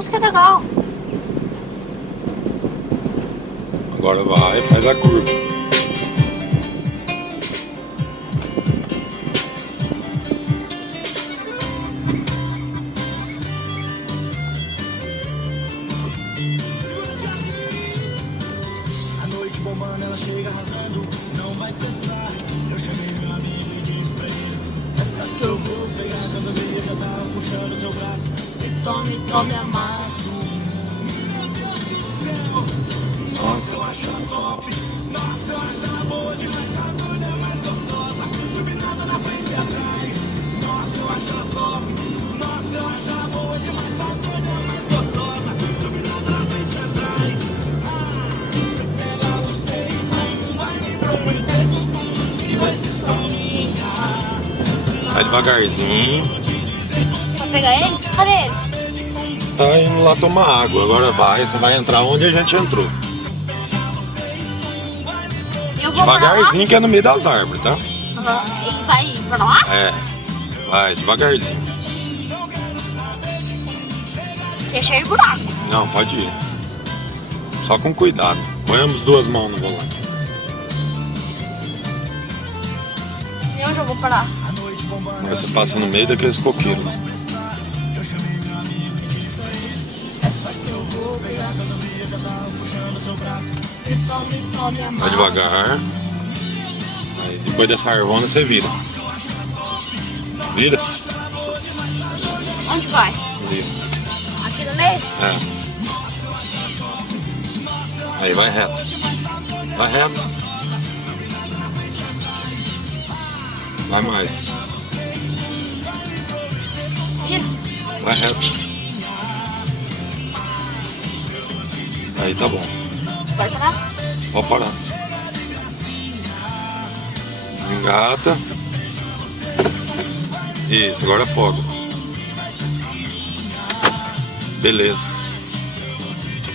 música legal. Agora vai, faz a curva. A noite bombando, ela chega arrasando, não vai precisar. Eu chamei meu amigo e disse pra ele: essa que eu vou pegar. Quando eu vi, já tava puxando o seu braço. E tome, amasso. Meu Deus do céu. Nossa, eu acho ela top. Nossa, eu acho ela boa demais. Tá doida, é mais gostosa. Turbinada na frente e atrás. Nossa, eu acho ela top. Nossa, eu acho ela boa demais. Tá doida, é mais gostosa. Turbinada na frente e atrás. Você pega você e vai me prometer que vai ser só minha. Vai devagarzinho. Pra pegar eles? Cadê eles? Tá indo lá tomar água. Agora vai, você vai entrar onde a gente entrou. Eu vou Devagarzinho que é no meio das árvores, tá? pra lá. E vai pra lá? É. Vai, devagarzinho. Que é cheio de buraco. Não, pode ir. Só com cuidado. Põe as duas mãos no volante. E onde eu vou parar? Agora você passa no meio daqueles coqueiros lá. Vai devagar. Aí depois dessa arvona você vira. Vira. Onde vai? Vira. Aqui no meio? É. Aí vai reto. Vai reto. Vai mais. Vira. Vai reto. Aí tá bom. Pode parar? Pode parar. Desengata. Isso, agora afoga. Beleza.